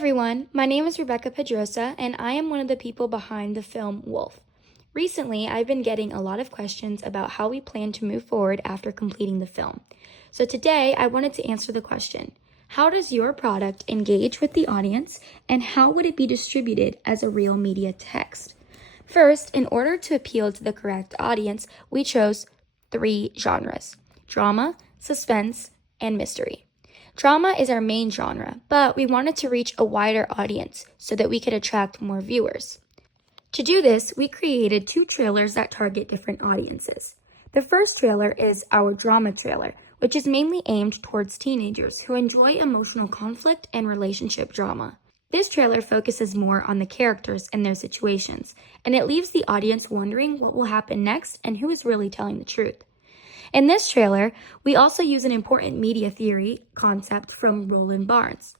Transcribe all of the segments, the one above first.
everyone, my name is Rebecca Pedrosa, and I am one of the people behind the film Wolf. Recently, I've been getting a lot of questions about how we plan to move forward after completing the film. So today, I wanted to answer the question, how does your product engage with the audience, and how would it be distributed as a real media text? First, in order to appeal to the correct audience, we chose 3 genres: drama, suspense, and mystery. Drama is our main genre, but we wanted to reach a wider audience so that we could attract more viewers. To do this, we created 2 trailers that target different audiences. The first trailer is our drama trailer, which is mainly aimed towards teenagers who enjoy emotional conflict and relationship drama. This trailer focuses more on the characters and their situations, and it leaves the audience wondering what will happen next and who is really telling the truth. In this trailer, we also use an important media theory concept from Roland Barthes,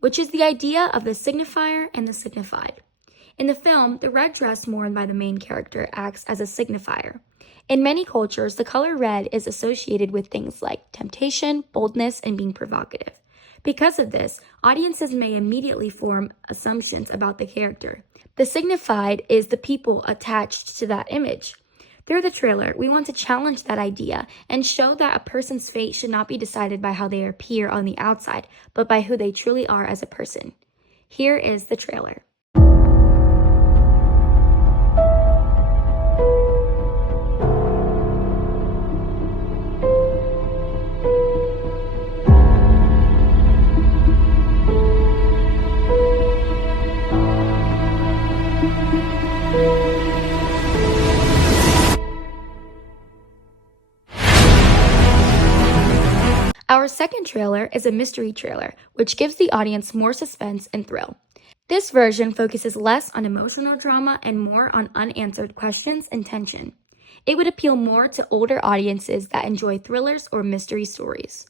which is the idea of the signifier and the signified. In the film, the red dress worn by the main character acts as a signifier. In many cultures, the color red is associated with things like temptation, boldness, and being provocative. Because of this, audiences may immediately form assumptions about the character. The signified is the people attached to that image. Through the trailer, we want to challenge that idea and show that a person's fate should not be decided by how they appear on the outside, but by who they truly are as a person. Here is the trailer. Our second trailer is a mystery trailer, which gives the audience more suspense and thrill. This version focuses less on emotional drama and more on unanswered questions and tension. It would appeal more to older audiences that enjoy thrillers or mystery stories.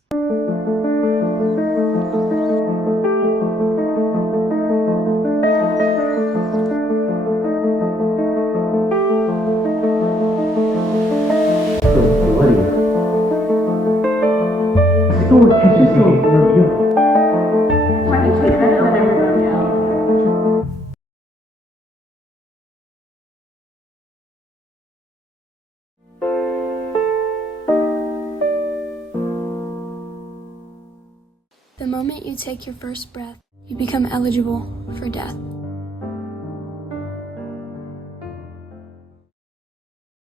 The moment you take your first breath, you become eligible for death.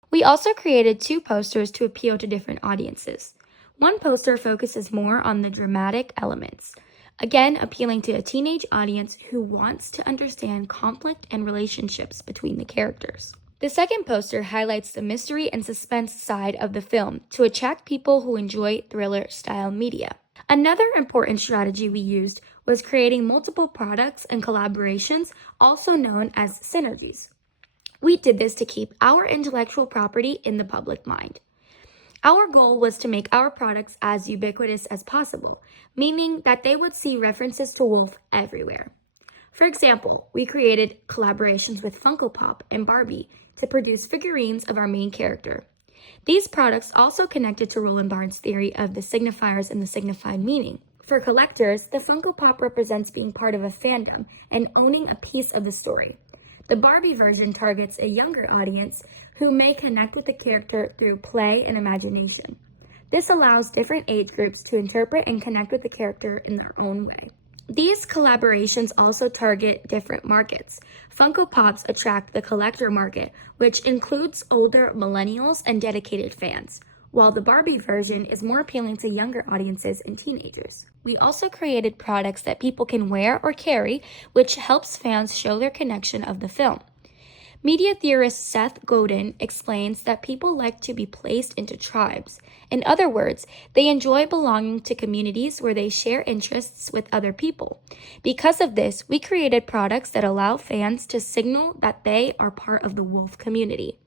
We also created 2 posters to appeal to different audiences. One poster focuses more on the dramatic elements, again appealing to a teenage audience who wants to understand conflict and relationships between the characters. The second poster highlights the mystery and suspense side of the film to attract people who enjoy thriller-style media. Another important strategy we used was creating multiple products and collaborations, also known as synergies. We did this to keep our intellectual property in the public mind. Our goal was to make our products as ubiquitous as possible, meaning that they would see references to Wolf everywhere. For example, we created collaborations with Funko Pop and Barbie to produce figurines of our main character. These products also connected to Roland Barthes' theory of the signifiers and the signified meaning. For collectors, the Funko Pop represents being part of a fandom and owning a piece of the story. The Barbie version targets a younger audience who may connect with the character through play and imagination. This allows different age groups to interpret and connect with the character in their own way. These collaborations also target different markets. Funko Pops attract the collector market, which includes older millennials and dedicated fans, while the Barbie version is more appealing to younger audiences and teenagers. We also created products that people can wear or carry, which helps fans show their connection of the film. Media theorist Seth Godin explains that people like to be placed into tribes. In other words, they enjoy belonging to communities where they share interests with other people. Because of this, we created products that allow fans to signal that they are part of the Wolf community.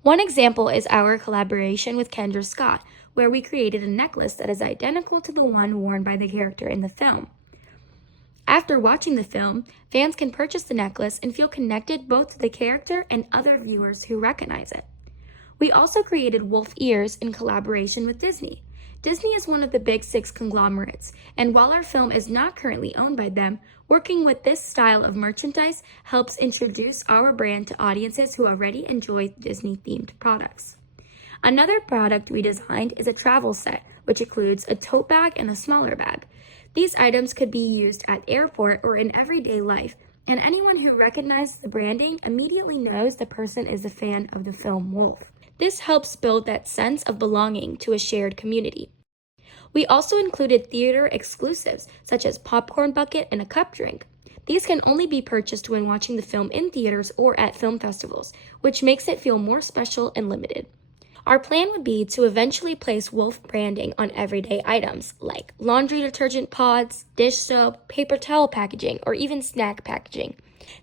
One example is our collaboration with Kendra Scott, where we created a necklace that is identical to the one worn by the character in the film. After watching the film, fans can purchase the necklace and feel connected both to the character and other viewers who recognize it. We also created wolf ears in collaboration with Disney. Disney is one of the big six conglomerates, and while our film is not currently owned by them, working with this style of merchandise helps introduce our brand to audiences who already enjoy Disney-themed products. Another product we designed is a travel set, which includes a tote bag and a smaller bag. These items could be used at airport or in everyday life, and anyone who recognizes the branding immediately knows the person is a fan of the film Wolf. This helps build that sense of belonging to a shared community. We also included theater exclusives, such as popcorn bucket and a cup drink. These can only be purchased when watching the film in theaters or at film festivals, which makes it feel more special and limited. Our plan would be to eventually place Wolf branding on everyday items like laundry detergent pods, dish soap, paper towel packaging, or even snack packaging.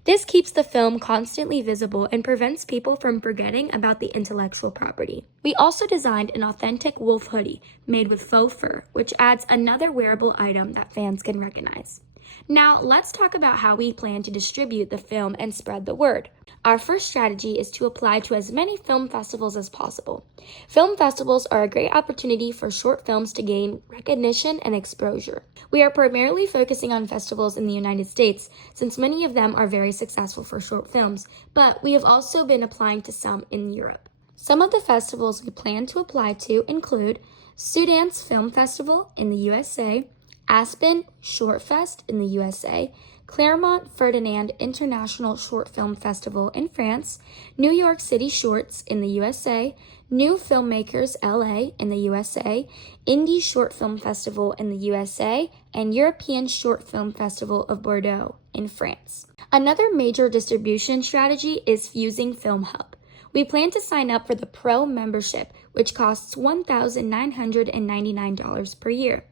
This keeps the film constantly visible and prevents people from forgetting about the intellectual property. We also designed an authentic Wolf hoodie made with faux fur, which adds another wearable item that fans can recognize. Now, let's talk about how we plan to distribute the film and spread the word. Our first strategy is to apply to as many film festivals as possible. Film festivals are a great opportunity for short films to gain recognition and exposure. We are primarily focusing on festivals in the United States, since many of them are very successful for short films, but we have also been applying to some in Europe. Some of the festivals we plan to apply to include Sundance Film Festival in the USA, Aspen Short Fest in the USA, Clermont-Ferrand International Short Film Festival in France, New York City Shorts in the USA, New Filmmakers LA in the USA, Indie Short Film Festival in the USA, and European Short Film Festival of Bordeaux in France. Another major distribution strategy is using FilmHub. We plan to sign up for the Pro membership, which costs $1,999 per year.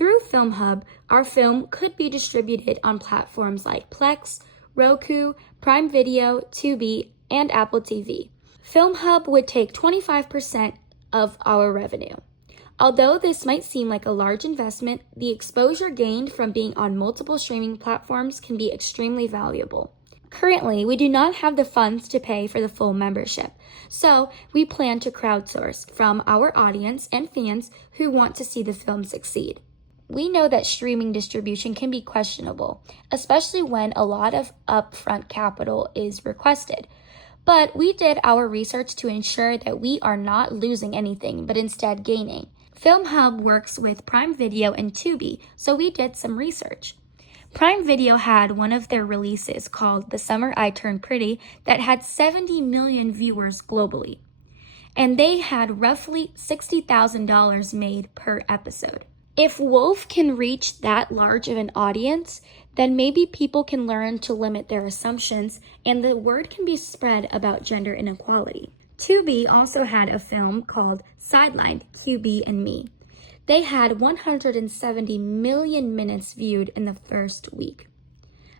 Through FilmHub, our film could be distributed on platforms like Plex, Roku, Prime Video, Tubi, and Apple TV. FilmHub would take 25% of our revenue. Although this might seem like a large investment, the exposure gained from being on multiple streaming platforms can be extremely valuable. Currently, we do not have the funds to pay for the full membership, so we plan to crowdsource from our audience and fans who want to see the film succeed. We know that streaming distribution can be questionable, especially when a lot of upfront capital is requested. But we did our research to ensure that we are not losing anything, but instead gaining. FilmHub works with Prime Video and Tubi, so we did some research. Prime Video had one of their releases called The Summer I Turned Pretty that had 70 million viewers globally, and they had roughly $60,000 made per episode. If Wolf can reach that large of an audience, then maybe people can learn to limit their assumptions and the word can be spread about gender inequality. Tubi also had a film called Sidelined, QB and Me. They had 170 million minutes viewed in the first week.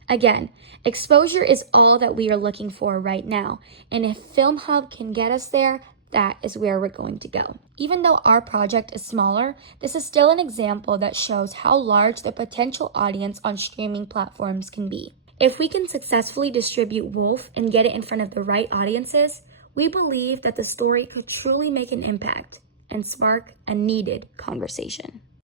Again, exposure is all that we are looking for right now, and if FilmHub can get us there, that is where we're going to go. Even though our project is smaller, this is still an example that shows how large the potential audience on streaming platforms can be. If we can successfully distribute Wolf and get it in front of the right audiences, we believe that the story could truly make an impact and spark a needed conversation.